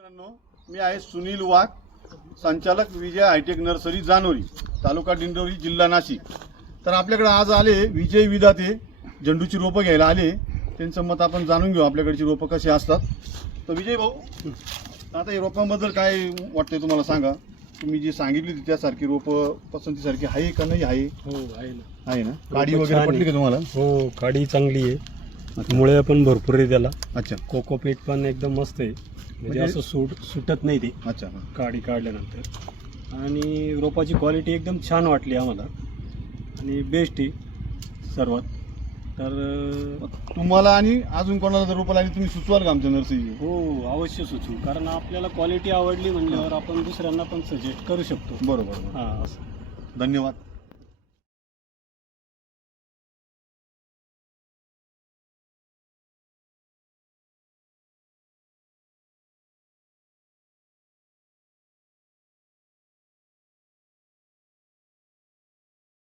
मित्रांनो, मी आहे सुनील वाघ, संचालक विजय हायटेक नर्सरी जानोरी, तालुका दिंडोरी, जिल्हा नाशिक. तर आपल्याकडे आज आले विजय विधाते झेंडूची रोपं घ्यायला आले. त्यांचं मत आपण जाणून घेऊ, आपल्याकडची रोपं कशी असतात. तर विजय भाऊ, आता या रोपांबद्दल काय वाटतंय तुम्हाला सांगा. तुम्ही जी सांगितली होती त्यासारखी रोपं पसंतीसारखी आहे का नाही आहे? हो आहे ना. आहे ना. काडी वगैरे पडली का तुम्हाला? हो, काडी चांगली आहे. मुळे पण भरपूर आहे त्याला. अच्छा. कोकोपीट पण एकदम मस्त आहे, म्हणजे असं सुटत नाही ते. अच्छा. काडी काढल्यानंतर. आणि रोपाची क्वालिटी एकदम छान वाटली आम्हाला आणि बेस्ट आहे सर्वात. तर तुम्हाला आणि अजून कोणाला जर रोपं लागली तुम्ही सुचवाल का आमच्या नर्सरी? हो, अवश्य सुचवू, कारण आपल्याला क्वालिटी आवडली म्हणल्यावर आपण दुसऱ्यांना पण सजेस्ट करू शकतो. बरोबर. हां, असं. धन्यवाद.